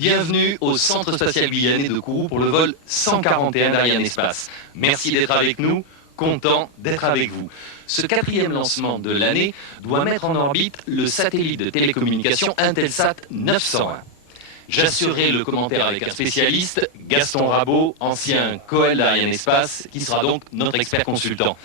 Bienvenue au Centre spatial guyanais de Kourou pour le vol 141 d'Arianespace. Merci d'être avec nous, content d'être avec vous. Ce quatrième lancement de l'année doit mettre en orbite le satellite de télécommunications INTELSAT 901. J'assurerai le commentaire avec un spécialiste, Gaston Rabot, ancien coel d'Arianespace, qui sera donc notre expert consultant.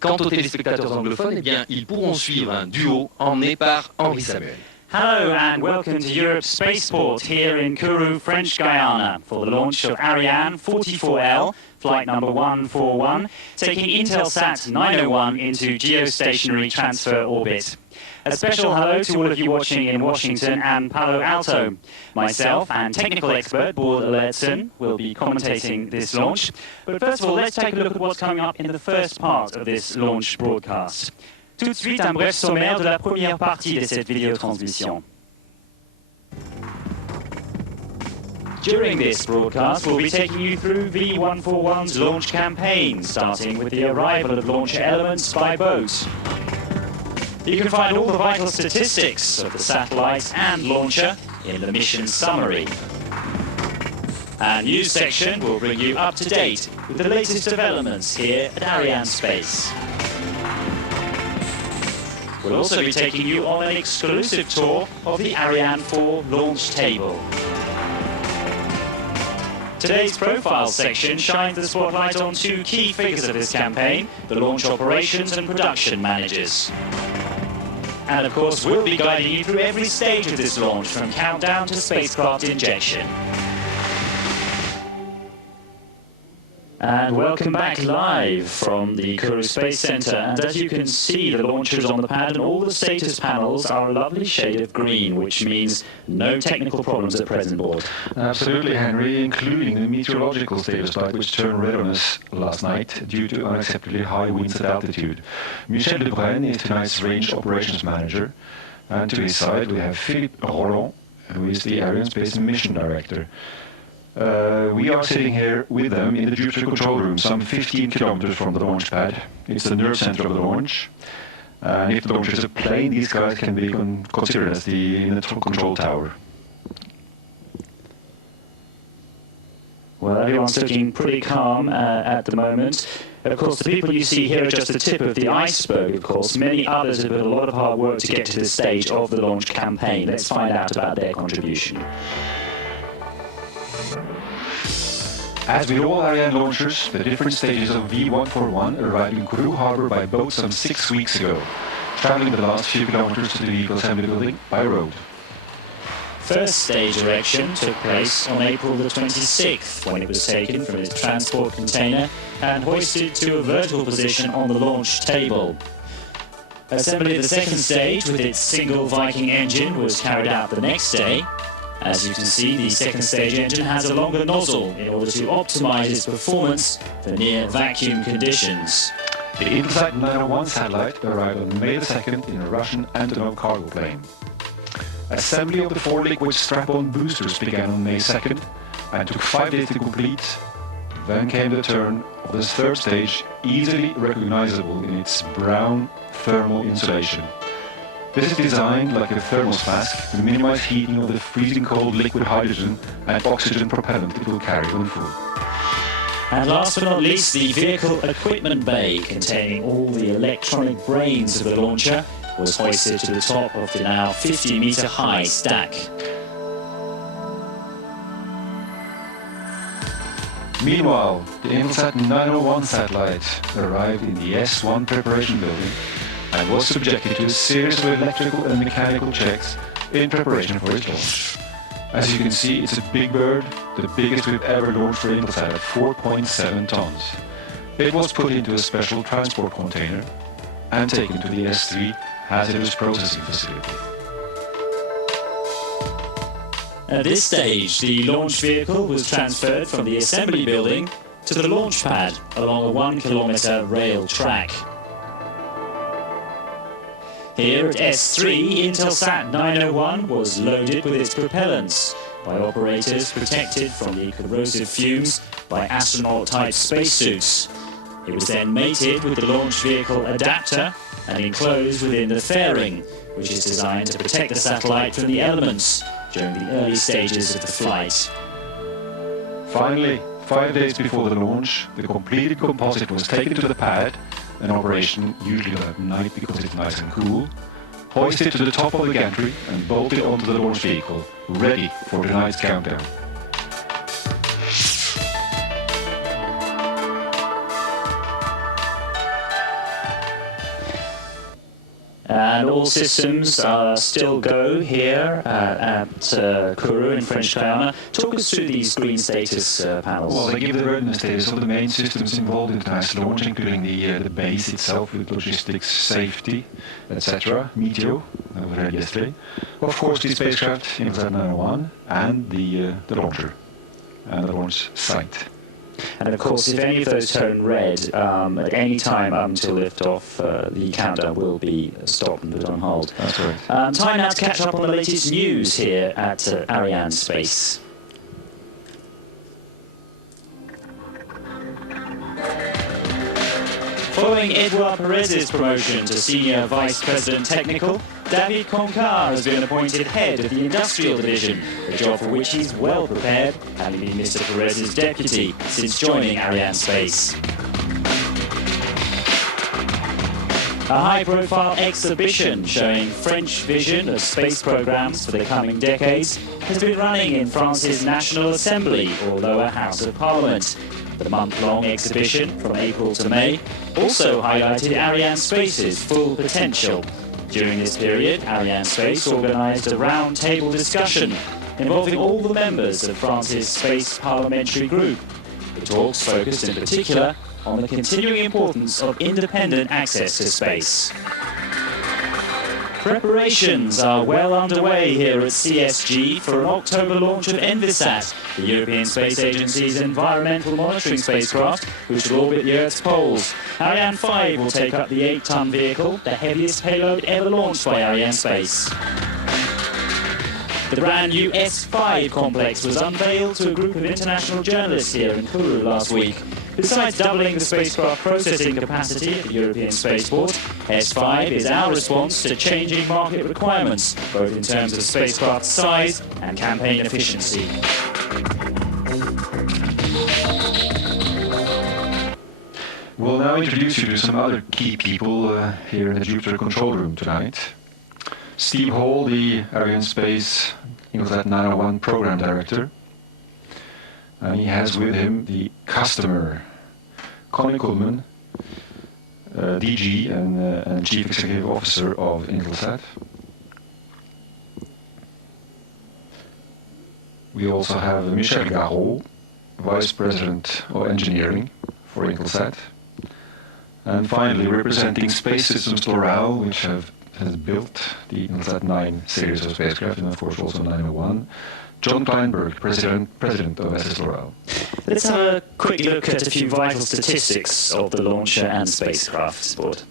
Quant aux téléspectateurs anglophones, eh bien, ils pourront suivre un duo emmené par Henri Samuel. Hello and welcome to Europe's spaceport here in Kourou, French Guiana, for the launch of Ariane 44L, flight number 141, taking INTELSAT 901 into geostationary transfer orbit. A special hello to all of you watching in Washington and Palo Alto. Myself and technical expert Boel Alertsen will be commentating this launch. But first of all, let's take a look at what's coming up in the first part of this launch broadcast. Tout de suite, un bref sommaire de la première partie de cette vidéotransmission. During this broadcast, we'll be taking you through V141's launch campaign, starting with the arrival of launch elements by boat. You can find all the vital statistics of the satellite and launcher in the mission summary. Our news section will bring you up to date with the latest developments here at Arianespace. We'll also be taking you on an exclusive tour of the Ariane 4 launch table. Today's profile section shines the spotlight on two key figures of this campaign, the launch operations and production managers. And of course, we'll be guiding you through every stage of this launch, from countdown to spacecraft injection. And welcome back live from the Kourou Space Center. And as you can see, the launcher is on the pad and all the status panels are a lovely shade of green, which means no technical problems at present, Boel. Absolutely, Henry, including the meteorological status light, which turned red on us last night due to unacceptably high winds at altitude. Michel Lebrun is tonight's range operations manager. And to his side, we have Philippe Roland, who is the Arianespace mission director. We are sitting here with them in the Jupiter control room, some 15 kilometers from the launch pad. It's the nerve center of the launch. And if the launch is a plane, these guys can be considered as the control tower. Well, everyone's looking pretty calm at the moment. Of course, the people you see here are just the tip of the iceberg, of course. Many others have put a lot of hard work to get to this stage of the launch campaign. Let's find out about their contribution. As with all Ariane launchers, the different stages of V141 arrived in Kourou Harbor by boat some 6 weeks ago, traveling the last few kilometers to the vehicle assembly building by road. First stage erection took place on April the 26th, when it was taken from its transport container and hoisted to a vertical position on the launch table. Assembly of the second stage with its single Viking engine was carried out the next day. As you can see, the second stage engine has a longer nozzle in order to optimize its performance for near vacuum conditions. The INTELSAT 901 satellite arrived on May 2nd in a Russian Antonov cargo plane. Assembly of the 4 liquid strap-on boosters began on May 2nd and took 5 days to complete. Then came the turn of this third stage, easily recognizable in its brown thermal insulation. This is designed like a thermos flask to minimize heating of the freezing cold liquid hydrogen and oxygen propellant it will carry when full. And last but not least, the vehicle equipment bay containing all the electronic brains of the launcher was hoisted to the top of the now 50-meter high stack. Meanwhile, the INTELSAT 901 satellite arrived in the S1 preparation building and was subjected to a series of electrical and mechanical checks in preparation for its launch. As you can see, it's a big bird, the biggest we've ever launched for INTELSAT at 4.7 tons. It was put into a special transport container and taken to the S3 hazardous processing facility. At this stage, the launch vehicle was transferred from the assembly building to the launch pad along a 1-kilometer rail track. Here at S3, INTELSAT 901 was loaded with its propellants by operators protected from the corrosive fumes by astronaut-type spacesuits. It was then mated with the launch vehicle adapter and enclosed within the fairing, which is designed to protect the satellite from the elements during the early stages of the flight. Finally, 5 days before the launch, the completed composite was taken to the pad, an operation usually done at night because it's nice and cool, hoisted to the top of the gantry and bolted onto the launch vehicle, ready for tonight's countdown. And all systems still go here at Kourou in French Guiana. Talk us through these green status panels. Well, they give the readiness status of the main systems involved in tonight's launch, including the base itself with logistics, safety, etc. Meteo, we read yesterday. Of course, the spacecraft, INTELSAT 901, and the launcher, and the launch site. And of course, if any of those turn red at any time up until liftoff, the countdown will be stopped and put on hold. That's right. Time now to catch up on the latest news here at Arianespace. Following Edouard Perez's promotion to Senior Vice President Technical, David Concar has been appointed head of the Industrial Division, a job for which he's well prepared, having been Mr. Perez's deputy since joining Arianespace. A high-profile exhibition showing French vision of space programs for the coming decades has been running in France's National Assembly, or Lower House of Parliament. The month-long exhibition, from April to May, also highlighted Arianespace's full potential. During this period, Arianespace organised a round-table discussion involving all the members of France's Space Parliamentary Group. The talks focused in particular on the continuing importance of independent access to space. Preparations are well underway here at CSG for an October launch of ENVISAT, the European Space Agency's environmental monitoring spacecraft, which will orbit the Earth's poles. Ariane 5 will take up the 8-ton vehicle, the heaviest payload ever launched by Arianespace. The brand new S5 complex was unveiled to a group of international journalists here in Kourou last week. Besides doubling the spacecraft processing capacity at the European Spaceport, S5 is our response to changing market requirements, both in terms of spacecraft size and campaign efficiency. We'll now introduce you to some other key people here in the Jupiter control room tonight. Steve Hall, the Arianespace INTELSAT 901 program director. And he has with him the customer, Connie Kuhlman, DG and Chief Executive Officer of INTELSAT. We also have Michel Garot, Vice President of Engineering for INTELSAT. And finally, representing Space Systems L'Oréal, which has built the INTELSAT 9 series of spacecraft, and of course also 901, John Kleinberg, President of SS L'Oréal. Let's have a quick look at a few vital statistics of the launcher and spacecraft sport.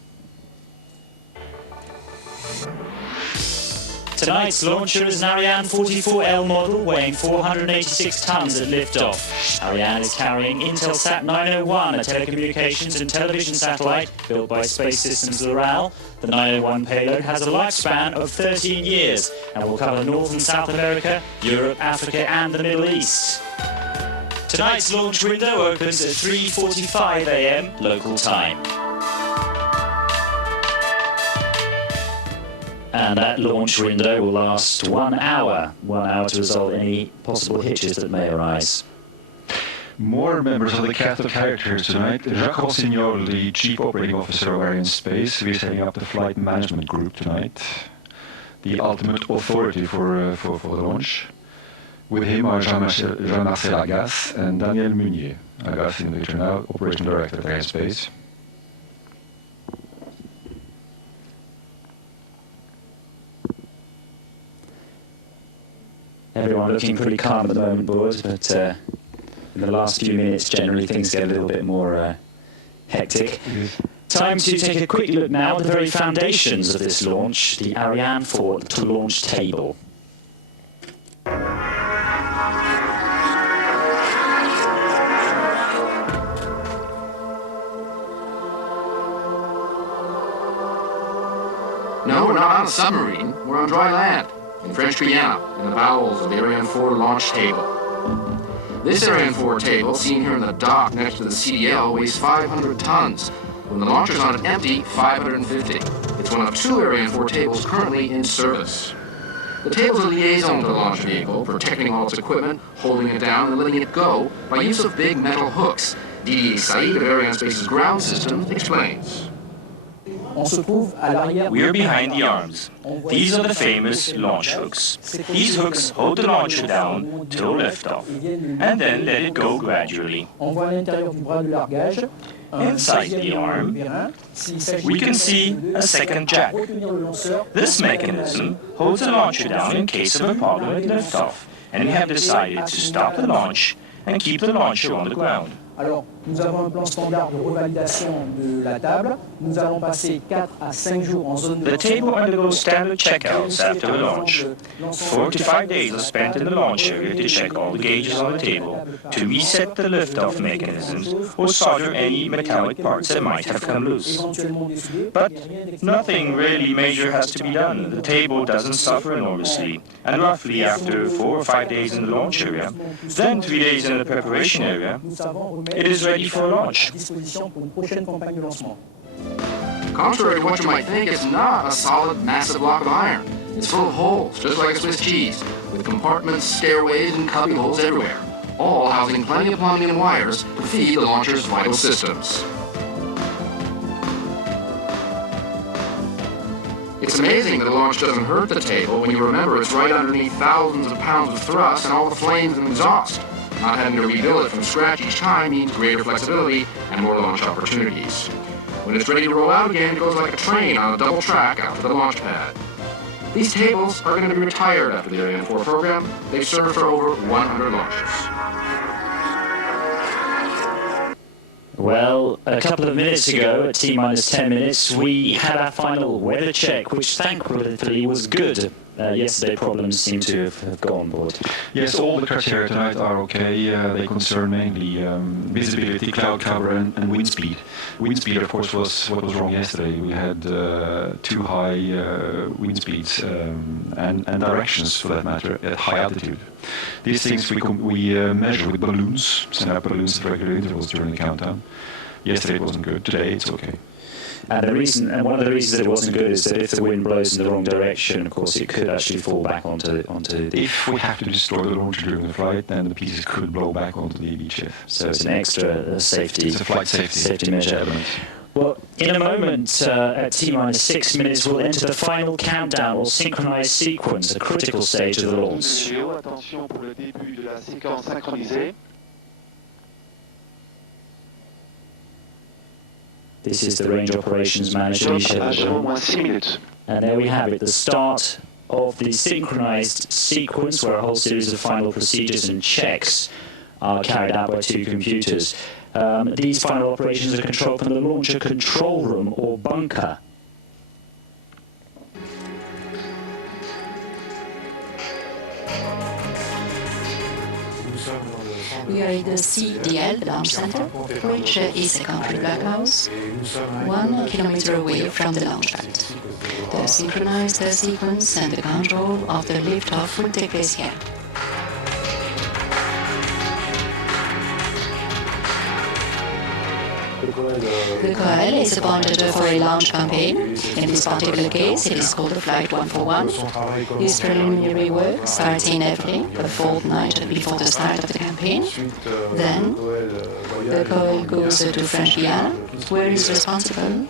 Tonight's launcher is an Ariane 44L model weighing 486 tons at liftoff. Ariane is carrying INTELSAT 901, a telecommunications and television satellite built by Space Systems L'Oréal. The 901 payload has a lifespan of 13 years and will cover North and South America, Europe, Africa and the Middle East. Tonight's launch window opens at 3:45 AM local time. And that launch window will last 1 hour to resolve any possible hitches that may arise. More members of the cast of characters tonight. Jacques Rossignol, the Chief Operating Officer of Arianespace, is heading up the Flight Management Group tonight, the ultimate authority for the launch. With him are Jean-Marcel Agasse and Daniel Meunier. Agasse in the now Operation Director at Arianespace. Everyone looking pretty calm at the moment, boys, but in the last few minutes, generally things get a little bit more hectic. Yes. Time to take a quick look now at the very foundations of this launch, the Ariane 4 launch table. No, we're not on a submarine. We're on dry land. in French Guiana, in the bowels of the Ariane 4 launch table. This Ariane 4 table, seen here in the dock next to the CDL, weighs 500 tons. When the launcher's on an empty, 550. It's one of 2 Ariane 4 tables currently in service. The table's a liaison to the launch vehicle, protecting all its equipment, holding it down, and letting it go by use of big metal hooks. Didier Saïd of Arianespace's ground systems explains. We are behind the arms. These are the famous launch hooks. These hooks hold the launcher down till liftoff, and then let it go gradually. Inside the arm, we can see a second jack. This mechanism holds the launcher down in case of a problem at liftoff, and we have decided to stop the launch and keep the launcher on the ground. Alors, nous avons un plan standard de revalidation de la table. Nous allons passer 4 à 5 jours en zone de... The table undergoes standard checkouts after the launch. 4 to 5 days are spent in the launch area to check all the gauges on the table, to reset the liftoff mechanisms, or solder any metallic parts that might have come loose. But nothing really major has to be done. The table doesn't suffer enormously, and roughly after 4 or 5 days in the launch area, then 3 days in the preparation area, it is ready for launch. Contrary to what you might think, it's not a solid, massive block of iron. It's full of holes, just like a Swiss cheese, with compartments, stairways, and cubby holes everywhere, all housing plenty of plumbing and wires to feed the launcher's vital systems. It's amazing that the launch doesn't hurt the table when you remember it's right underneath thousands of pounds of thrust and all the flames and exhaust. Not having to rebuild it from scratch each time means greater flexibility and more launch opportunities. When it's ready to roll out again, it goes like a train on a double track out to the launch pad. These tables are going to be retired after the Ariane 4 program. They've served for over 100 launches. Well, a couple of minutes ago, at T-minus 10 minutes, we had our final weather check, which thankfully was good. Yesterday problems seem to have gone board. Yes, all the criteria tonight are okay. They concern mainly visibility, cloud cover, and wind speed. Wind speed, of course, was what was wrong yesterday. We had too high wind speeds and directions, for that matter, at high altitude. These things we measure with balloons, send out balloons at regular intervals during the countdown. Yesterday it wasn't good. Today it's okay. And one of the reasons that it wasn't good is that if the wind blows in the wrong direction, of course, it could actually fall back onto the... If we have to destroy the launcher during the flight, then the pieces could blow back onto the VHF. So it's an extra safety... It's a flight safety measure. element. Well, in a moment, at T-minus 6 minutes, we'll enter the final countdown or synchronized sequence, a critical stage of the launch. Attention pour le début de la séquence synchronisée. This is the range operations manager, Michel. And there we have it, the start of the synchronized sequence where a whole series of final procedures and checks are carried out by 2 computers. These final operations are controlled from the launcher control room or bunker. We are in the CDL, the launch center, which is a country blockhouse, 1 kilometer away from the launch pad. The synchronized sequence and the control of the liftoff will take place here. The coil is appointed for a launch campaign. In this particular case, it is called a Flight 141. This preliminary work starts in evening, a fortnight before the start of the campaign. Then, the coil goes to French Guiana, where it is responsible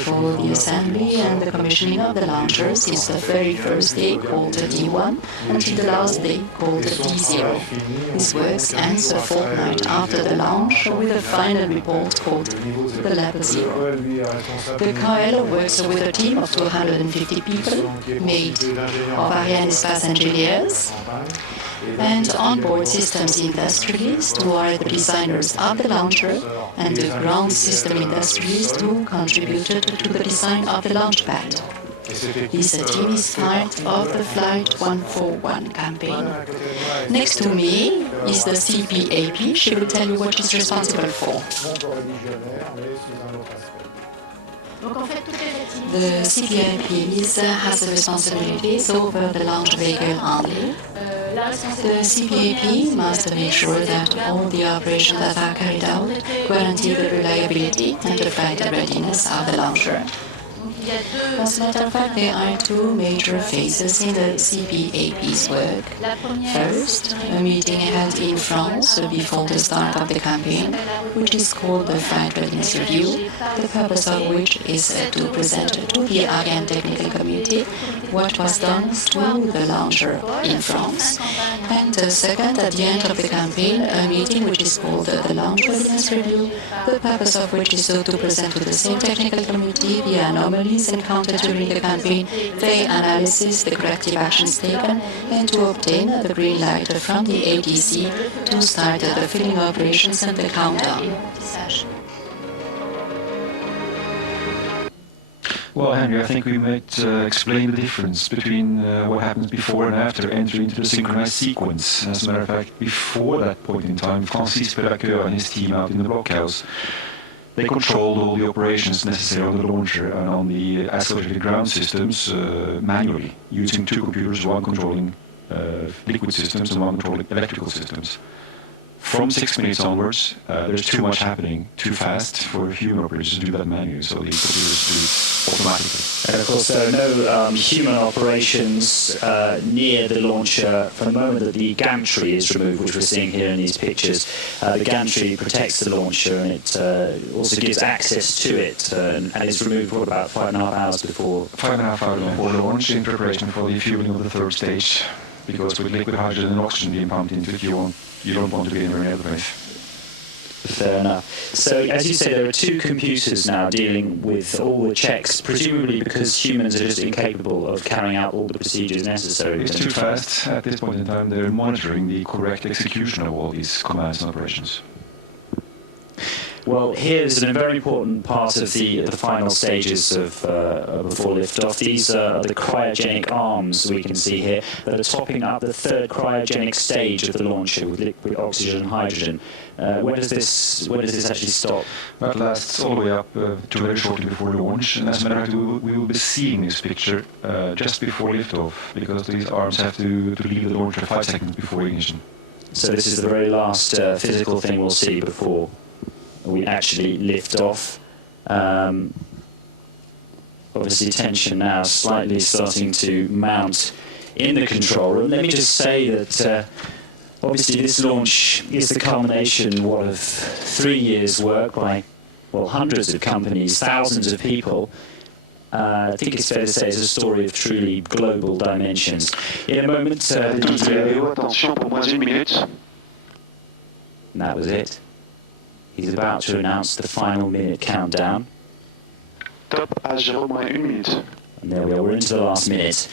for the assembly and the commissioning of the launcher since the very first day, called D1, until the last day, called D0. This work ends a fortnight after the launch with a final report called the level 0. The coil works with a team of 250 people, made of Arianespace engineers and onboard systems industrialists who are the designers of the launcher and the ground system industrialists who contributed to the design of the launch pad. This team is part of the Flight 141 campaign. Next to me is the CPAP. She will tell you what she's responsible for. The CPIPs has the responsibilities over the launch vehicle only. The CPIP must make sure that all the operations that are carried out guarantee the reliability and the flight readiness of the launcher. As a matter of fact, there are two major phases in the CPAP's work. First, a meeting held in France before the start of the campaign, which is called the Flight Readiness Review, the purpose of which is to present to the Ariane technical community what was done to the launcher in France. And second, at the end of the campaign, a meeting which is called the Launch Readiness Review, the purpose of which is to present to the same technical community the anomalies encountered during the campaign, their analysis, the corrective actions taken, and to obtain the green light from the ATC to start the filling operations and the countdown. Well, Henry, I think we might explain the difference between what happens before and after entry into the synchronized sequence. As a matter of fact, before that point in time, Francis Pellacoeur and his team out in the blockhouse, they controlled all the operations necessary on the launcher and on the associated ground systems manually, using two computers, one controlling liquid systems and one controlling electrical systems. From 6 minutes onwards, there's too much happening, too fast for human operators to do that manually, so the computers do it automatically. And of course, there are no human operations near the launcher from the moment that the gantry is removed, which we're seeing here in these pictures. The gantry protects the launcher, and it also gives access to it, and is removed for about 5.5 hours before. 5.5 hours before launch, in preparation for the fueling of the third stage, because with liquid hydrogen and oxygen being pumped into it, you don't want to be anywhere near the place. Fair enough. So, as you say, there are two computers now dealing with all the checks, presumably because humans are just incapable of carrying out all the procedures necessary. It's too fast. At this point in time, they're monitoring the correct execution of all these commands and operations. Well, here's a very important part of the final stages of before liftoff. These are the cryogenic arms we can see here that are topping up the third cryogenic stage of the launcher with liquid oxygen and hydrogen. When does this actually stop? That lasts all the way up to very shortly before launch, and as a matter of fact, we will be seeing this picture just before liftoff, because these arms have to leave the launcher 5 seconds before ignition. So this is the very last physical thing we'll see before we actually lift off. Obviously tension now slightly starting to mount in the control room. Let me just say that obviously this launch is the culmination of 3 years' work by hundreds of companies, thousands of people. I think it's fair to say it's a story of truly global dimensions. In a moment, Attention pour moins 1 minute. And that was it. He's about to announce the final minute countdown. Top à 0 moins 1 minute. And there we are, we're into the last minute.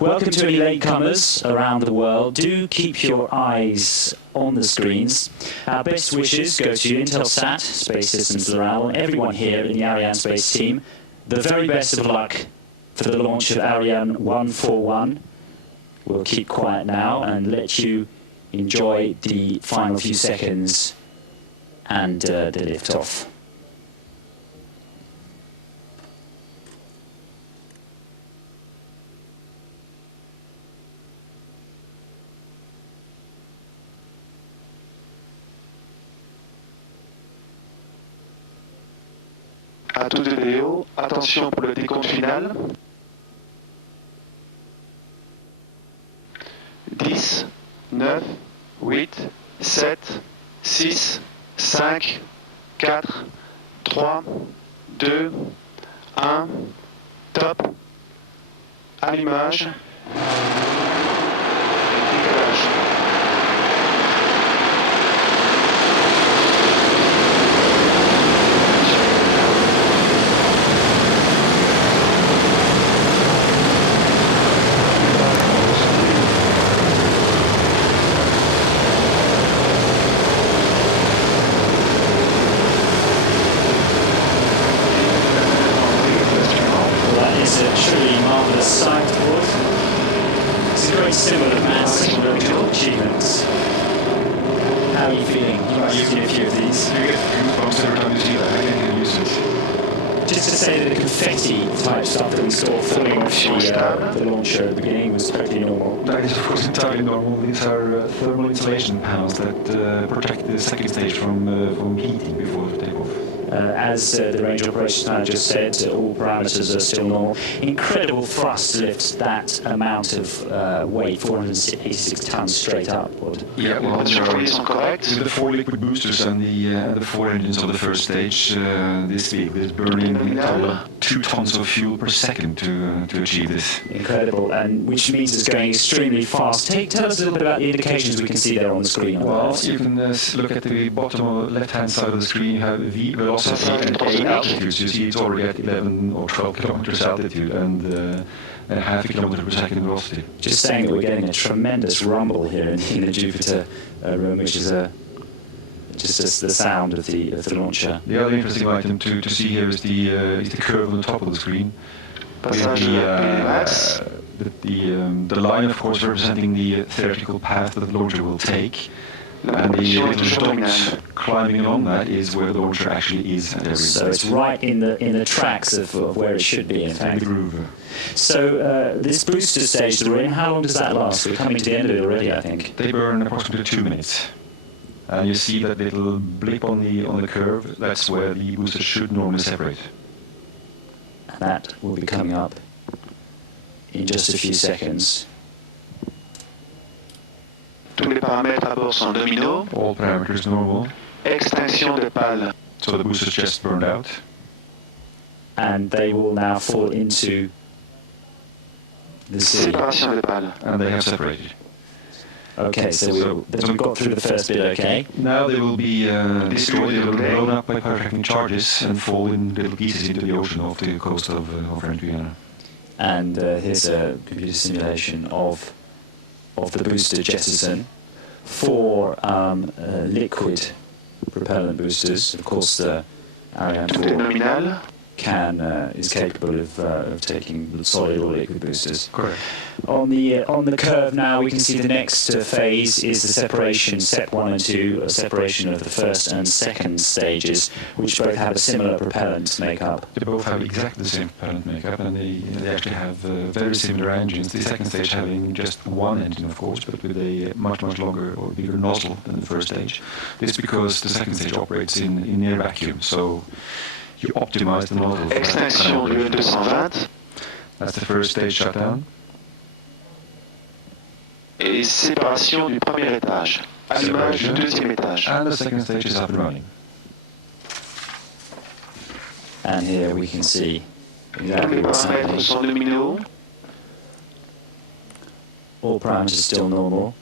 Welcome to any latecomers around the world. Do keep your eyes on the screens. Our best wishes go to INTELSAT, Space Systems Loral, and everyone here in the Arianespace team. The very best of luck for the launch of Ariane 141. We'll keep quiet now and let you enjoy the final few seconds and the liftoff. À tous de Léo, attention pour le décompte final. 10, 9, 8, 7, 6, 5, 4, 3, 2, 1, top, allumage, décollage. Symbol of mass technological achievements. How are you feeling? You must have seen a few of these. You get goosebumps every time you see that. I can't get used to it. Just to say that confetti type stuff that we saw falling off the launcher at the beginning was totally normal. That is, of course, entirely normal. These are thermal insulation panels that protect the second stage from heating before the takeoff. As the range operations manager said, all parameters are still normal. Incredible thrust lifts that amount of weight, 486 tons straight upward. Yeah, well, with the 4 liquid boosters and the 4 engines on the first stage, this vehicle is burning 2 tons of fuel per second to achieve this. Incredible, and which means it's going extremely fast. Tell us a little bit about the indications we can see there on the screen. Well, you can look at the bottom left-hand side of the screen. You have V velocity and A altitudes. You see it's already at 11 or 12 kilometers altitude and half a kilometer per second velocity. Just saying that we're getting a tremendous rumble here in the Jupiter room, which is just the sound of the launcher. The other interesting item to see here is the curve on the top of the screen. The line, of course, representing the theoretical path that the launcher will take. And the little dot climbing along that is where the launcher actually is. So it's right in the tracks of where it should be, in fact. The groove. So this booster stage that we're in, how long does that last? We're coming to the end of it already, I think. They burn approximately 2 minutes. And you see that little blip on the curve. That's where the boosters should normally separate. And that will be coming up in just a few seconds. Tous les paramètres à bord sont nominaux. All parameters normal. Extinction de pales. So the boosters just burned out. And they will now fall into the sea. Séparation des pales. And they have separated. Okay, so we've got through the first bit, okay? Now they will be destroyed, they will be blown up by pyrotechnic charges and fall in little pieces into the ocean off the coast of French Guiana. And here's a computer simulation of the booster jettison. 4 liquid propellant boosters. Of course, the Ariane 4 is capable of taking solid or liquid boosters. Correct. On the curve now, we can see the next phase is the separation, step 1 and 2, a separation of the first and second stages, which both have a similar propellant makeup. They both have exactly the same propellant makeup, and they actually have very similar engines. The second stage having just 1 engine, of course, but with a much longer or bigger nozzle than the first stage. This is because the second stage operates in near vacuum, so you optimize the nozzle. Extinction du 220. That's the first stage shutdown. Et séparation du premier étage. Allumage du deuxième étage. And the second stage is up and running. And here we can see Tous exactly les what's paramètres happening. sont nominaux. All parameters still normal.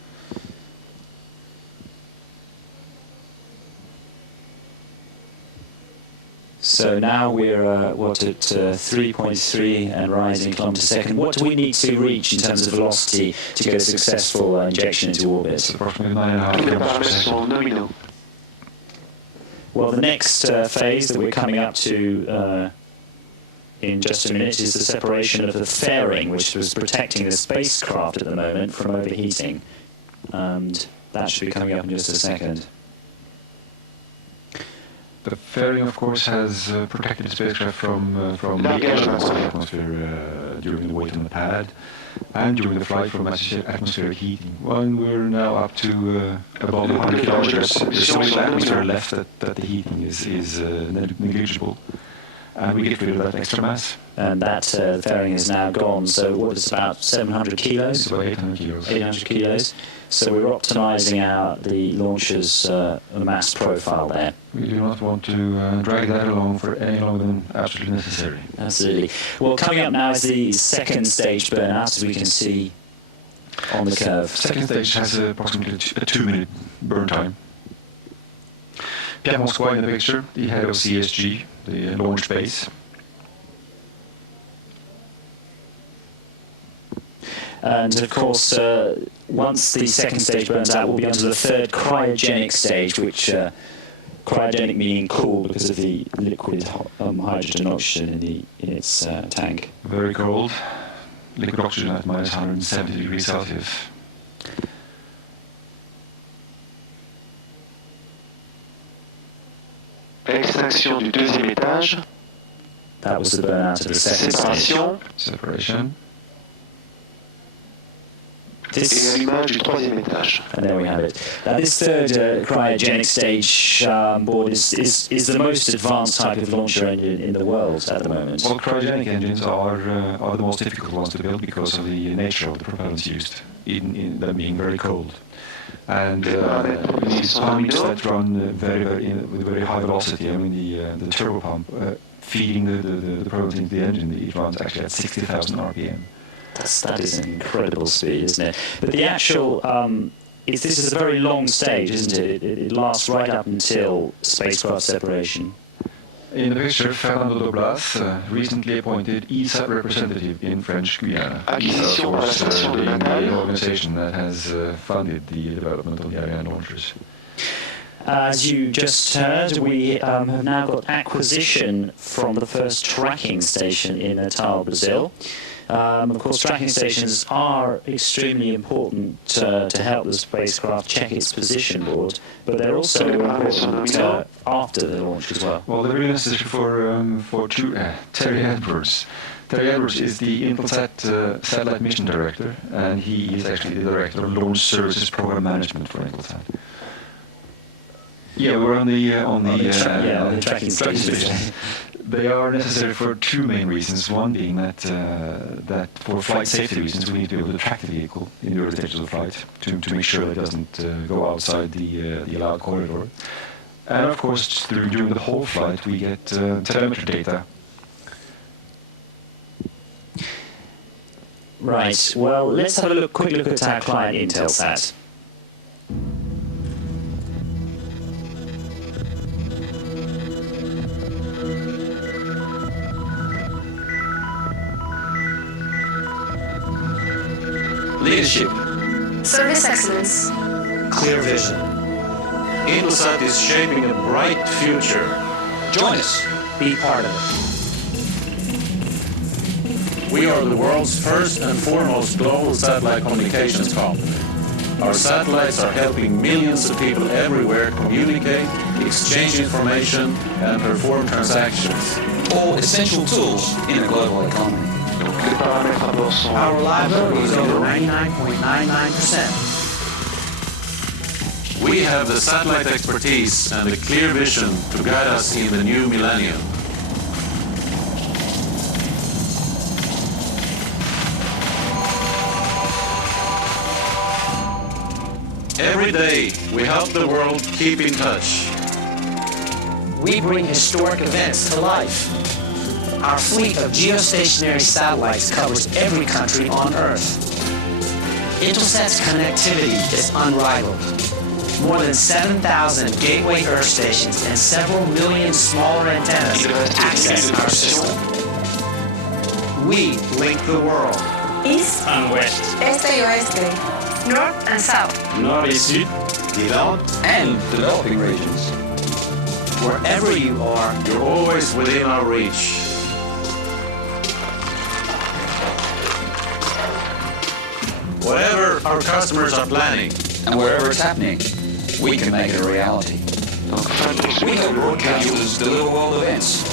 So now we're at 3.3 and rising kilometers a second. What do we need to reach in terms of velocity to get a successful injection into orbit? Approximately 9.5 Tous les kilometers per paramètres second. sont nominaux. Well, the next phase that we're coming up to in just a minute is the separation of the fairing, which was protecting the spacecraft at the moment from overheating. And that should be coming up in just a second. The fairing, of course, has protected the spacecraft from the atmosphere during the wait on the pad and during the flight from atmospheric heating. Well, we're now up to about 100 kilometers. There's so much atmosphere left that the heating is negligible. And we get rid of that extra mass. And that fairing is now gone, so what is about 700 kilos? It's about 800 kilos. 800 kilos. So we're optimizing the launcher's mass profile there. We do not want to drag that along for any longer than absolutely necessary. Absolutely. Well, coming up now is the second stage burnout, as we can see on the curve. Second stage has approximately a 2-minute burn time. Pierre Moscow in the picture, the head of CSG, the launch base. And of course, once the second stage burns out, we'll be onto the third cryogenic stage, which cryogenic meaning cool because of the liquid hydrogen oxygen in its tank. Very cold, liquid oxygen at minus 170 degrees Celsius. Extinction du deuxième étage. That was the burnout of the second stage. Séparation. Separation. Et allumage du troisième étage. And there we have it. Now, this third cryogenic stage board is the most advanced type of launcher engine in the world at the moment. Well, cryogenic engines are the most difficult ones to build because of the nature of the propellants used, in them being very cold. And these pumps that run with very high velocity, I mean the turbo pump feeding the propellant into the engine, it runs actually at 60,000 RPM. That is an incredible speed, isn't it? But the actual, this is a very long stage, isn't it? It lasts right up until spacecraft separation. In the picture, Fernando Doblas, recently appointed INTELSAT representative in French Guiana. Acquisition par la station de The Natal. organization that has funded the development of the Ariane launchers. As you just heard, we have now got acquisition from the first tracking station in Natal, Brazil. Of course, tracking stations are extremely important to help the spacecraft check its position board, but they're also important after the launch as well. Well, they're really necessary for Terry Edwards. Terry Edwards is the INTELSAT satellite mission director, and he is actually the director of launch services program management for INTELSAT. Yeah, we're on the tracking station. They are necessary for two main reasons. One being that for flight safety reasons, we need to be able to track the vehicle in the early stages of flight to make sure that it doesn't go outside the allowed corridor. And of course, during the whole flight, we get telemetry data. Right. Well, let's have a quick look at our client INTELSAT. Leadership. Service excellence. Clear vision. INTELSAT is shaping a bright future. Join us. Be part of it. We are the world's first and foremost global satellite communications company. Our satellites are helping millions of people everywhere communicate, exchange information, and perform transactions. All essential tools in a global economy. Our reliability is over 99.99%. We have the satellite expertise and the clear vision to guide us in the new millennium. Every day, we help the world keep in touch. We bring historic events to life. Our fleet of geostationary satellites covers every country on Earth. INTELSAT's connectivity is unrivaled. More than 7,000 gateway Earth stations and several million smaller antennas access our system. We link the world. East and west. Este y oeste. North and south. Nord et sud. Developed and developing regions. Wherever you are, you're always within our reach. Whatever our customers are planning, and wherever it's happening, we can make it a reality. We help broadcasters deliver world events.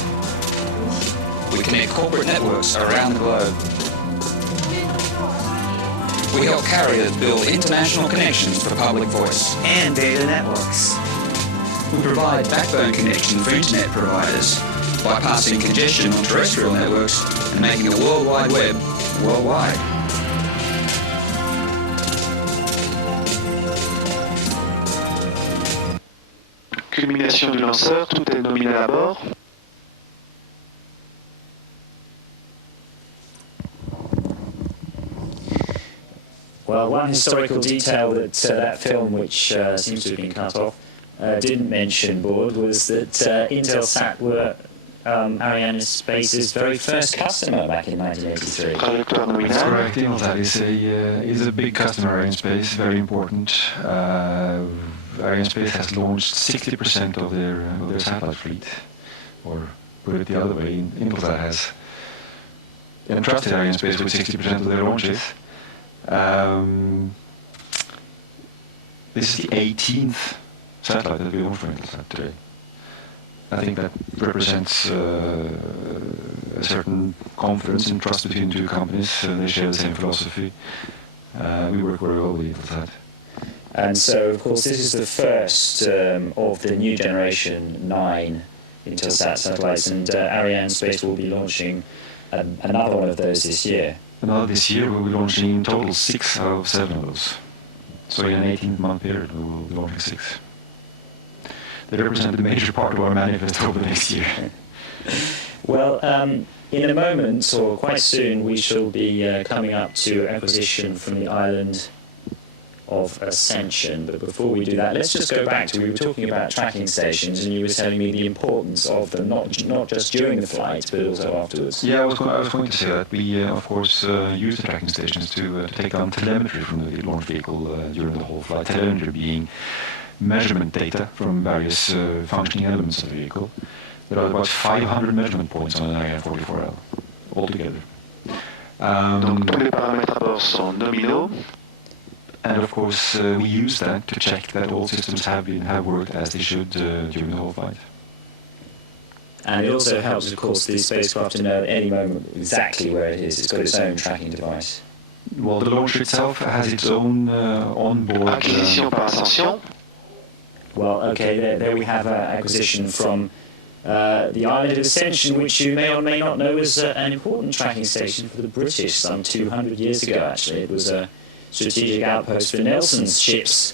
We connect corporate networks around the globe. We help carriers build international connections for public voice and data networks. We provide backbone connection for internet providers, bypassing congestion on terrestrial networks and making the World Wide Web worldwide. Culmination du lanceur, tout est nominé à bord. Well, one historical detail that that film, which seems to have been cut off, didn't mention, Board, was that INTELSAT were Arianespace's very first customer back in 1983. That's correct. INTELSAT is a big customer, Arianespace, very important. Arianespace has launched 60% of their satellite fleet, or put it the other way, INTELSAT has entrusted Arianespace with 60% of their launches. This is the 18th satellite that we launch for INTELSAT today. I think that represents a certain confidence and trust between the two companies. They share the same philosophy. We work very well with INTELSAT. And so, of course, this is the first of the new generation 9 INTELSAT satellites, and Arianespace will be launching another one of those this year. Another this year, we'll be launching in total 6 out of 7 of those. So in an 18-month period, we will be launching 6. They represent the major part of our manifest over the next year. Well, in a moment, or quite soon, we shall be coming up to acquisition from the island of Ascension. But before we do that, let's just go back to, we were talking about tracking stations, and you were telling me the importance of them, not just during the flight, but also afterwards. Yeah, I was going to say that. We, of course, use the tracking stations to take down telemetry from the launch vehicle during the whole flight. Telemetry being measurement data from various functioning elements of the vehicle. There are about 500 measurement points on an Ariane 44L altogether. Donc tous les paramètres à bord sont nominaux. And of course, we use that to check that all systems have worked as they should during the whole flight. And it also helps, of course, the spacecraft to know at any moment exactly where it is. It's got its own tracking device. Well, the launcher itself has its own onboard. Acquisition par Ascension. Well, okay, there we have acquisition from the island of Ascension, which you may or may not know was an important tracking station for the British some 200 years ago, actually. It was a strategic outpost for Nelson's ships.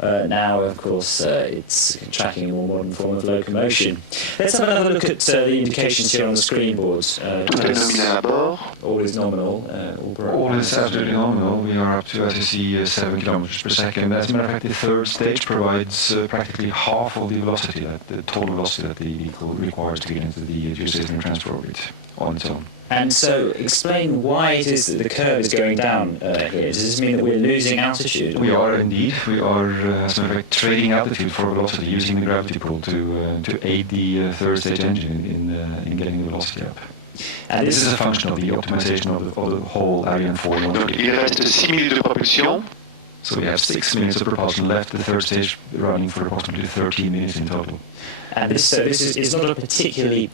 Now, of course, it's tracking a more modern form of locomotion. Let's have another look at the indications here on the screen board. All is nominal. All is absolutely nominal. We are up to, as you see, 7 kilometers per second. As a matter of fact, the third stage provides practically half of the velocity, the total velocity that the vehicle requires to get into the geostationary transfer orbit on its own. And so, explain why it is that the curve is going down here. Does this mean that we're losing altitude? We are indeed. We are, as a matter of fact, trading altitude for velocity, using the gravity pull to aid the third stage engine in getting the velocity up. And this is a function of the optimization of the whole Ariane 4 launch. Donc il reste 6 minutes de propulsion. So we have 6 minutes of propulsion left, the third stage running for approximately 13 minutes in total. And this is not a particularly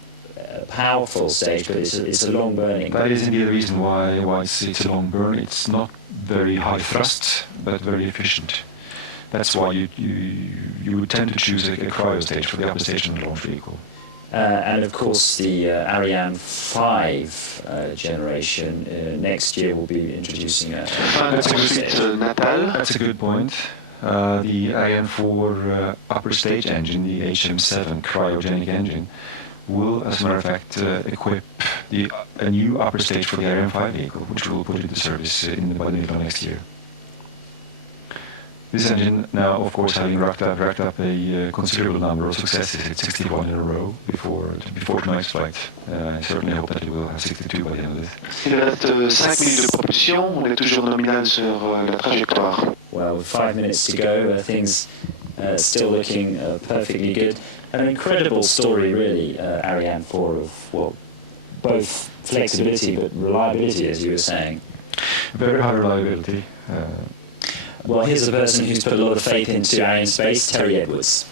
powerful stage, but it's a long burning. That is indeed the reason why it's a long burn. It's not very high thrust, but very efficient. That's why you would tend to choose a cryo stage for the upper station of the launch vehicle. And of course, the Ariane 5 generation next year will be introducing a That's a good point. The Ariane 4 upper stage engine, the HM7 cryogenic engine, will, as a matter of fact, equip a new upper stage for the Ariane 5 vehicle, which we'll put into service by the middle of next year. This engine now, of course, having racked up a considerable number of successes, it's 61 in a row before tonight's flight. I certainly hope that it will have 62 by the end of this. Il reste 5 minutes de propulsion, on est toujours nominal sur la trajectoire. Well, with 5 minutes to go, things still looking perfectly good. An incredible story, really, Ariane 4, of both flexibility but reliability, as you were saying. Very high reliability. Well, here's a person who's put a lot of faith into Arianespace, Terry Edwards.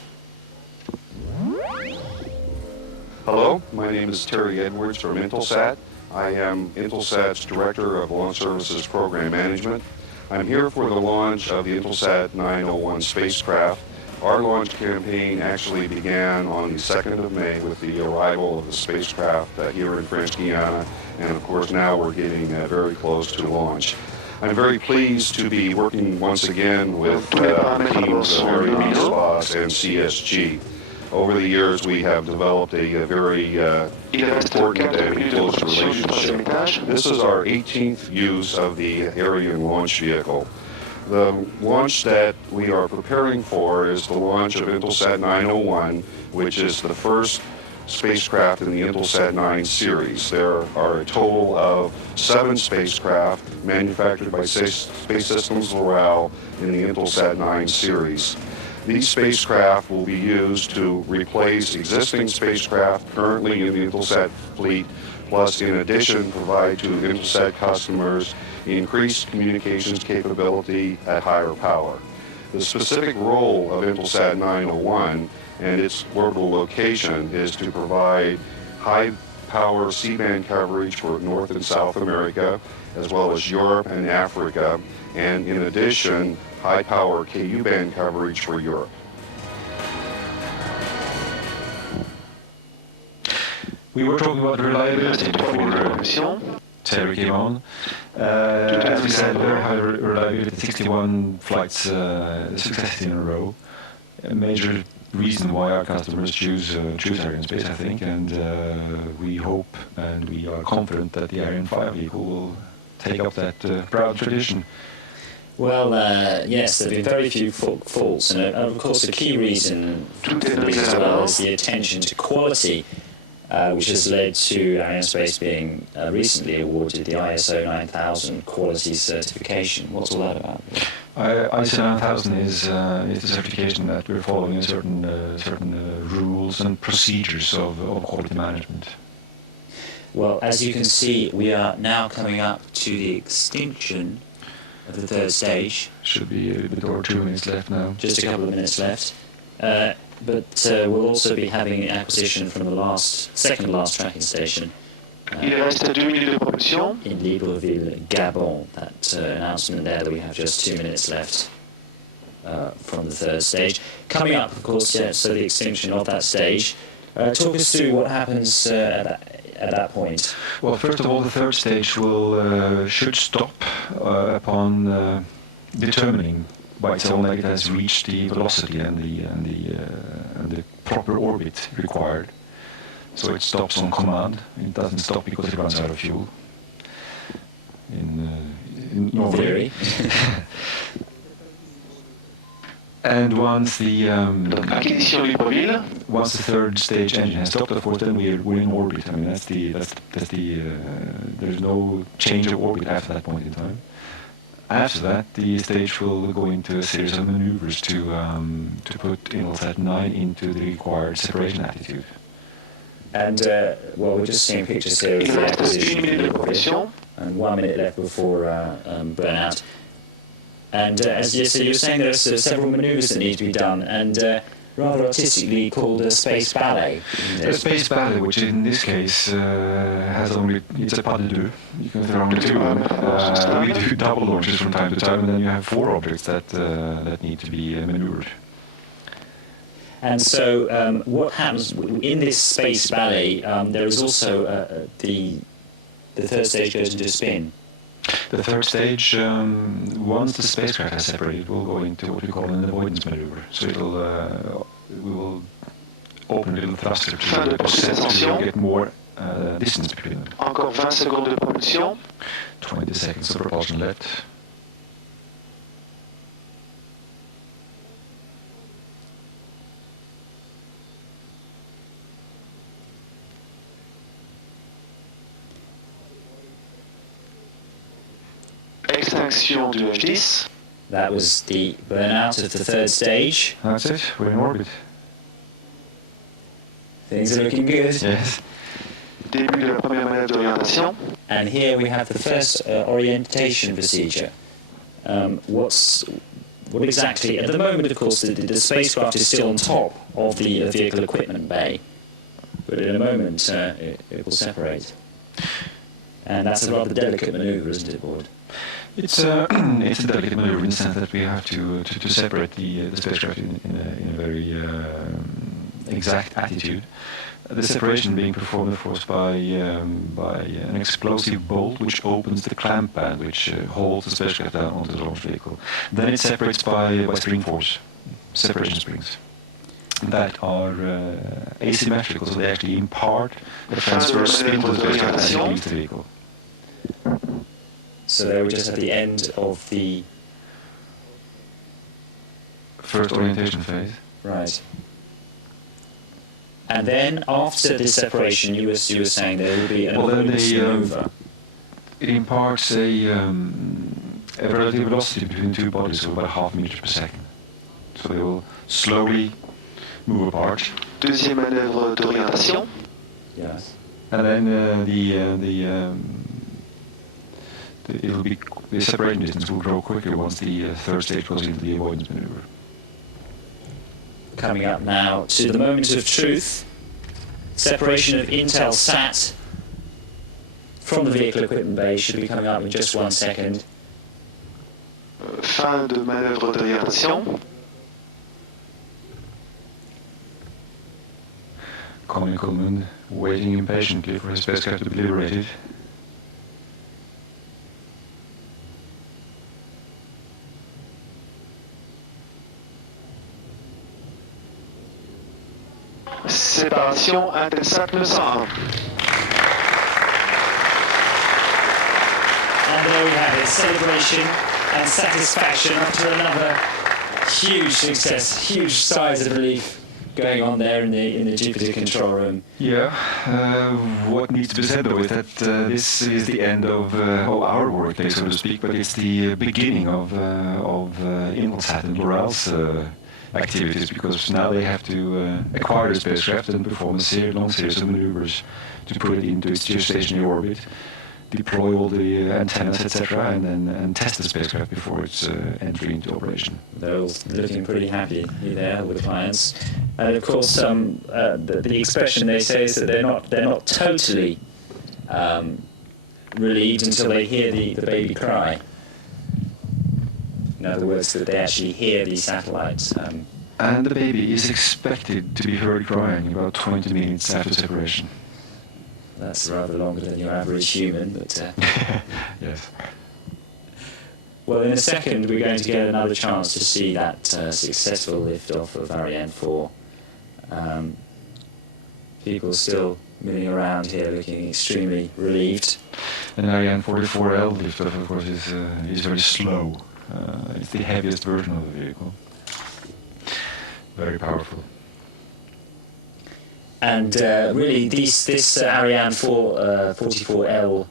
Hello, my name is Terry Edwards from INTELSAT. I am INTELSAT's Director of Launch Services Program Management. I'm here for the launch of the INTELSAT 901 spacecraft. Our launch campaign actually began on the 2nd of May with the arrival of the spacecraft here in French Guiana, and of course now we're getting very close to launch. I'm very pleased to be working once again with the teams of Arianespace and CSG. Over the years, we have developed a very important and close relationship. This is our 18th use of the Ariane launch vehicle. The launch that we are preparing for is the launch of INTELSAT 901, which is the first spacecraft in the INTELSAT 9 series. There are a total of 7 spacecraft manufactured by Space Systems Loral in the INTELSAT 9 series. These spacecraft will be used to replace existing spacecraft currently in the INTELSAT fleet, plus in addition provide to INTELSAT customers increased communications capability at higher power. The specific role of INTELSAT 901 and its orbital location is to provide high-power C-band coverage for North and South America, as well as Europe and Africa, and in addition, high-power Ku-band coverage for Europe. We were talking about reliability before Terry came on. As we said, very high reliability, 61 flights successfully in a row. A major reason why our customers choose Arianespace, I think, and we hope and we are confident that the Ariane 5 vehicle will take up that proud tradition. Well, yes, there have been very few faults, and of course the key reason for this as well is the attention to quality, which has led to Arianespace being recently awarded the ISO 9000 quality certification. What's all that about? ISO 9000 is the certification that we're following certain rules and procedures of quality management. Well, as you can see, we are now coming up to the extinction of the third stage. Should be a little bit over 2 minutes left now. Just a couple of minutes left. But we'll also be having acquisition from the second last tracking station. Il reste 2 minutes de propulsion. In Libreville, Gabon. That announcement there that we have just 2 minutes left from the third stage. Coming up, of course, so the extinction of that stage. Talk us through what happens at that point. Well, first of all, the third stage should stop upon determining by its own that it has reached the velocity and the proper orbit required. So it stops on command. It doesn't stop because it runs out of fuel. In theory. And once the third stage engine has stopped, of course, then we're in orbit. I mean, there's no change of orbit after that point in time. After that, the stage will go into a series of maneuvers to put INTELSAT 9 into the required separation attitude. And, well, we're just seeing pictures here of the acquisition, and 1 minute left before burnout. And as you were saying, there are several maneuvers that need to be done, and rather artistically called a space ballet. A space ballet, which in this case has it's a pas de deux. There are only two. We do double launches from time to time, and then you have 4 objects that need to be maneuvered. And so, what happens in this space ballet? There is also the third stage goes into spin. The third stage, once the spacecraft has separated, will go into what we call an avoidance maneuver. So we will open a little thruster to get more distance between them. Encore 20 secondes de propulsion. 20 seconds of propulsion left. Extinction du H10. That was the burnout of the third stage. That's it, we're in orbit. Things are looking good. Yes. Début de la première manœuvre d'orientation. And here we have the first orientation procedure. What exactly, at the moment, of course, the spacecraft is still on top of the vehicle equipment bay, but in a moment it will separate. And that's a rather delicate maneuver, isn't it, Boyd? It's a delicate maneuver in the sense that we have to separate the spacecraft in a very exact attitude. The separation being performed, of course, by an explosive bolt which opens the clamp band which holds the spacecraft down onto the launch vehicle. Then it separates by spring force, separation springs, that are asymmetrical, so they actually impart the transfer spin to the spacecraft as it leaves the vehicle. So they were just at the end of the first orientation phase. Right. And then after the separation, you were saying there will be an avoidance maneuver. It imparts a relative velocity between 2 bodies of about 0.5 meters per second. So they will slowly move apart. Deuxième manœuvre d'orientation. Yes. And then the separation distance will grow quicker once the third stage goes into the avoidance maneuver. coming up now to the moment of truth. Separation of INTELSAT from the vehicle equipment bay should be coming up in just 1 second. Fin de manœuvre d'orientation. Colin Coleman waiting impatiently for his spacecraft to be liberated. Séparation INTELSAT 901. And there we have it, celebration and satisfaction after another huge success, huge sighs of relief going on there in the Jupiter control room. Yeah, what needs to be said though is that this is the end of our workday, so to speak, but it's the beginning of INTELSAT and L'Oral's activities, because now they have to acquire the spacecraft and perform a long series of maneuvers to put it into its geostationary orbit, deploy all the antennas, etc., and then test the spacecraft before it's entry into operation. They're all looking pretty happy there with the clients, and of course, the expression they say is that they're not totally relieved until they hear the baby cry. In other words, that they actually hear these satellites. And the baby is expected to be heard crying about 20 minutes after separation. That's rather longer than your average human, but... Yes. Well, in a second, we're going to get another chance to see that successful liftoff of Ariane 4. People still milling around here looking extremely relieved. And Ariane 44L liftoff, of course, is very slow. It's the heaviest version of the vehicle. Very powerful. And really, this Ariane 44L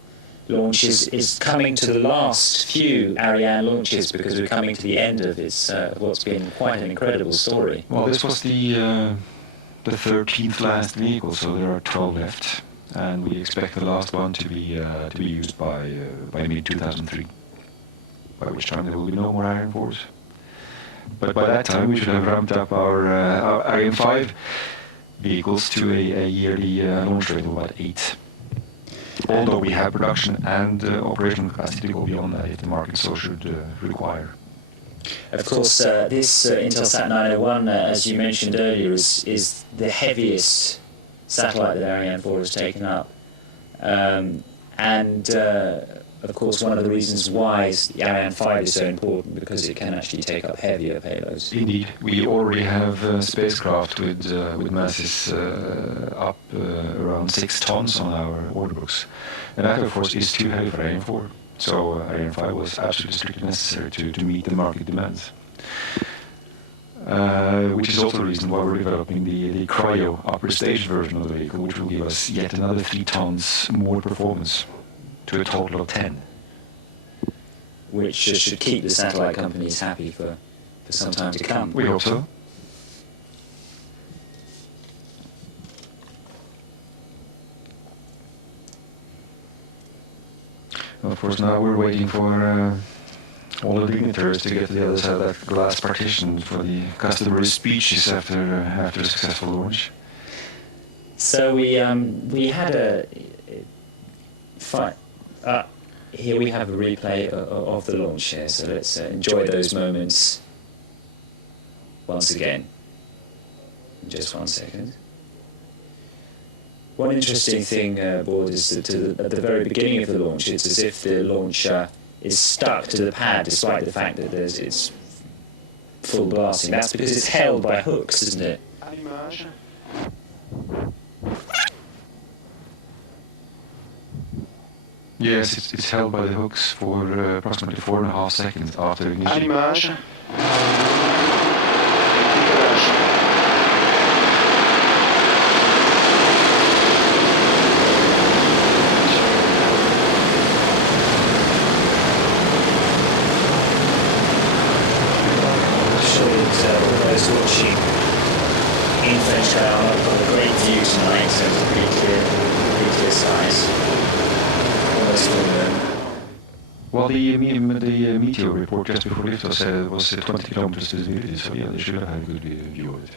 launch is coming to the last few Ariane launches, because we're coming to the end of its what's been quite an incredible story. Well, this was the 13th last vehicle, so there are 12 left, and we expect the last one to be used by mid-2003. By which time there will be no more Ariane 4s. But by that time we should have ramped up our Ariane 5 vehicles to a yearly launch rate of about 8. Although we have production and operational capacity to go beyond that if the market so should require. Of course, this INTELSAT 901, as you mentioned earlier, is the heaviest satellite that Ariane 4 has taken up. Of course, one of the reasons why the Ariane 5 is so important, because it can actually take up heavier payloads. Indeed, we already have spacecraft with masses up around 6 tons on our order books, and that, of course, is too heavy for Ariane 4. So Ariane 5 was absolutely strictly necessary to meet the market demands. Which is also the reason why we're developing the cryo upper stage version of the vehicle, which will give us yet another 3 tons more performance, to a total of 10. Which should keep the satellite companies happy for some time to come. We hope so. Of course, now we're waiting for all the dignitaries to get to the other side of that glass partition for the customary speeches after a successful launch. So we had a fight. Here we have a replay of the launch here, so let's enjoy those moments once again. In just 1 second. One interesting thing, Board, is that at the very beginning of the launch, it's as if the launcher is stuck to the pad, despite the fact that it's full blasting. That's because it's held by hooks, isn't it? Yes, it's held by the hooks for approximately 4.5 seconds after ignition. Watching in French Guiana, we've got a great view tonight, so it's pretty clear skies. Almost full. Well, the meteor report just before liftoff said it was 20 kilometers to the humidity, so yeah, they should have had a good view of it.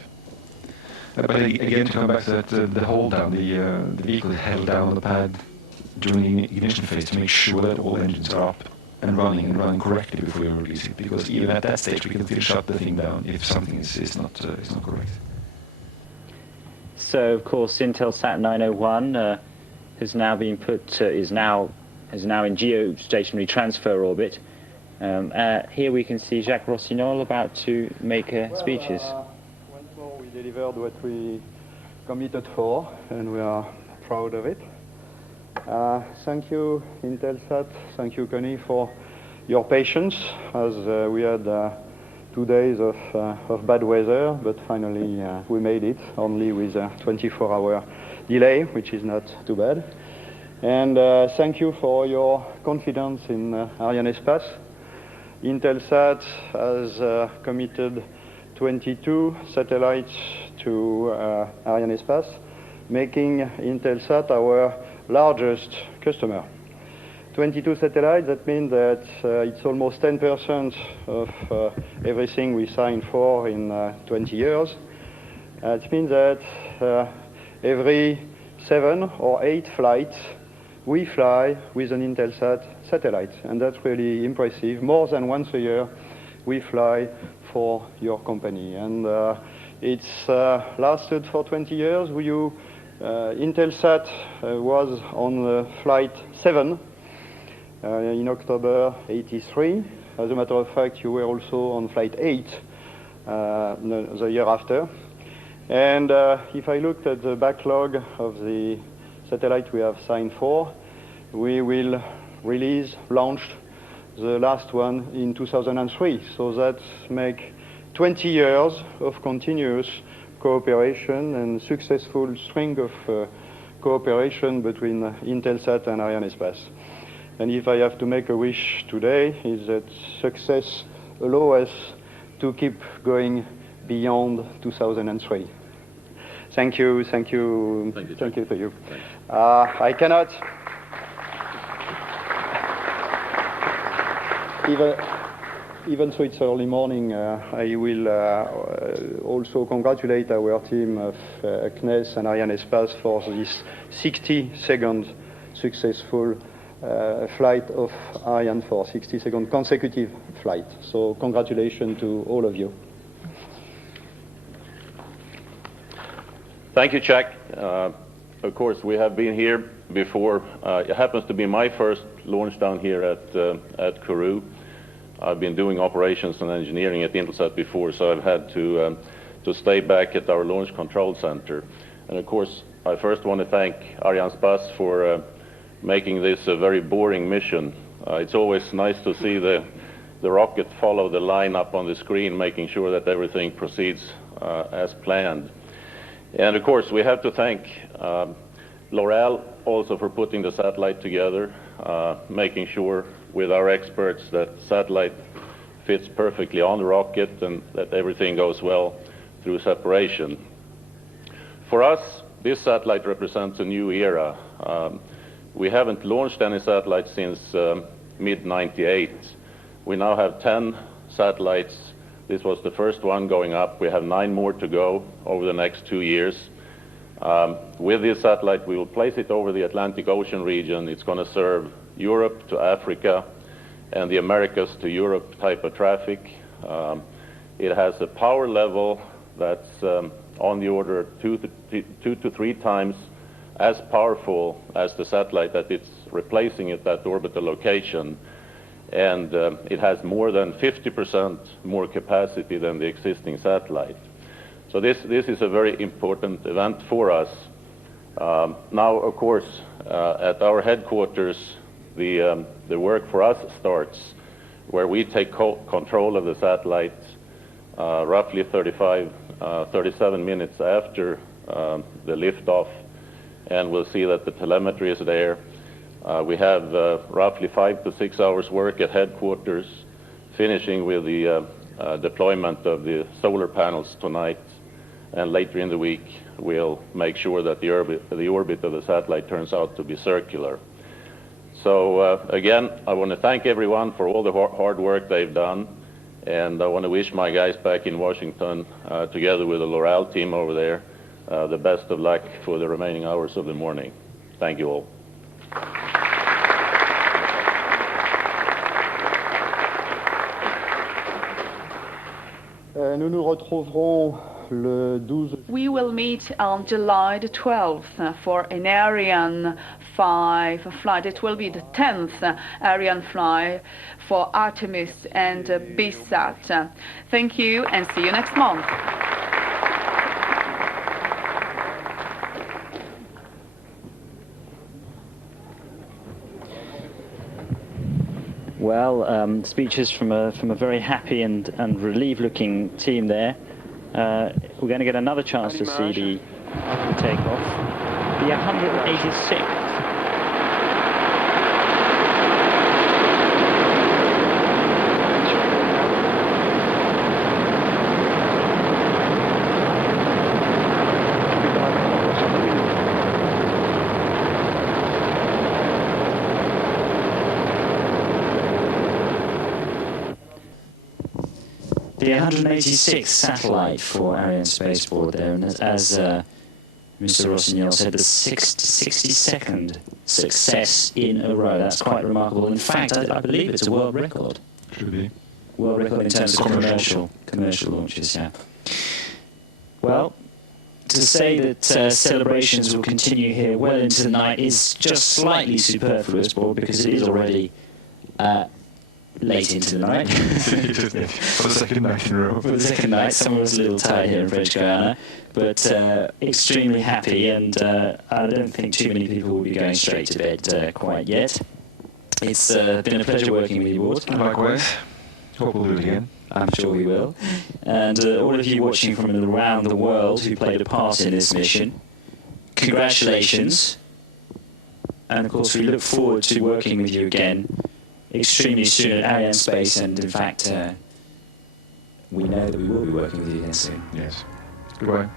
But again, to come back to that, the hold down, the vehicle is held down on the pad during the ignition phase to make sure that all engines are up and running correctly before you release it. Because even at that stage, we can still shut the thing down if something is not correct. So, of course, INTELSAT 901 has now been put is now in geostationary transfer orbit. Here we can see Jacques Rossignol about to make speeches. Once more, we delivered what we committed for, and we are proud of it. Thank you, INTELSAT. Thank you, Connie, for your patience, as we had 2 days of bad weather, but finally we made it, only with a 24-hour delay, which is not too bad. And thank you for your confidence in Arianespace. INTELSAT has committed 22 satellites to Arianespace, making INTELSAT our largest customer. 22 satellites, that means that it's almost 10% of everything we signed for in 20 years. It means that every 7 or 8 flights we fly with an INTELSAT satellite, and that's really impressive. More than once a year we fly for your company, and it's lasted for 20 years. INTELSAT was on flight 7 in October '83. As a matter of fact, you were also on flight 8 the year after. And if I looked at the backlog of the satellite we have signed for, we will launch the last one in 2003. So that makes 20 years of continuous cooperation and successful string of cooperation between INTELSAT and Arianespace. And if I have to make a wish today, is that success allows us to keep going beyond 2003. Thank you to you. I cannot even though it's early morning, I will also congratulate our team of CNES and Arianespace for this 60-second successful flight of Ariane 4, 60-second consecutive flight. So congratulations to all of you. Thank you, Jacques. Of course, we have been here before. It happens to be my first launch down here at Kourou. I've been doing operations and engineering at INTELSAT before, so I've had to stay back at our launch control center. And of course, I first want to thank Arianespace for making this a very boring mission. It's always nice to see the rocket follow the line up on the screen, making sure that everything proceeds as planned. And of course, we have to thank L'Oréal also for putting the satellite together, making sure with our experts that satellite fits perfectly on the rocket and that everything goes well through separation. For us, this satellite represents a new era. We haven't launched any satellites since mid-98. We now have 10 satellites. This was the first one going up. We have 9 more to go over the next 2 years. With this satellite, we will place it over the Atlantic Ocean region. It's going to serve Europe to Africa and the Americas to Europe type of traffic. It has a power level that's on the order of 2 to 3 times as powerful as the satellite that it's replacing at that orbital location. And it has more than 50% more capacity than the existing satellite. So this is a very important event for us. Now, of course, at our headquarters, the work for us starts where we take control of the satellite roughly 37 minutes after the liftoff, and we'll see that the telemetry is there. We have roughly 5 to 6 hours work at headquarters, finishing with the deployment of the solar panels tonight, and later in the week we'll make sure that the orbit of the satellite turns out to be circular. So again, I want to thank everyone for all the hard work they've done, and I want to wish my guys back in Washington, together with the L'Oréal team over there, the best of luck for the remaining hours of the morning. Thank you all. Nous nous retrouverons le 12. We will meet on July the 12th for an Ariane 5 flight. It will be the 10th Ariane flight for Artemis and BSAT. Thank you and see you next month. Well, speeches from a very happy and relieved-looking team there. We're going to get another chance to see the takeoff. The 186th. The 186th satellite for Arianespace board there, and as Mr. Rossignol said, the 62nd success in a row. That's quite remarkable. In fact, I believe it's a world record. Should be. World record in terms of commercial launches, yeah. Well, to say that celebrations will continue here well into the night is just slightly superfluous, Bob, because it is already late into the night. For the second night in a row. For the second night, someone was a little tired here in French Guiana, but extremely happy, and I don't think too many people will be going straight to bed quite yet. It's been a pleasure working with you, Ward. Likewise. Hope we'll do it again. I'm sure we will. And all of you watching from around the world who played a part in this mission, congratulations. And of course, we look forward to working with you again extremely soon at Arianespace, and in fact, we know that we will be working with you again soon. Yes. Goodbye.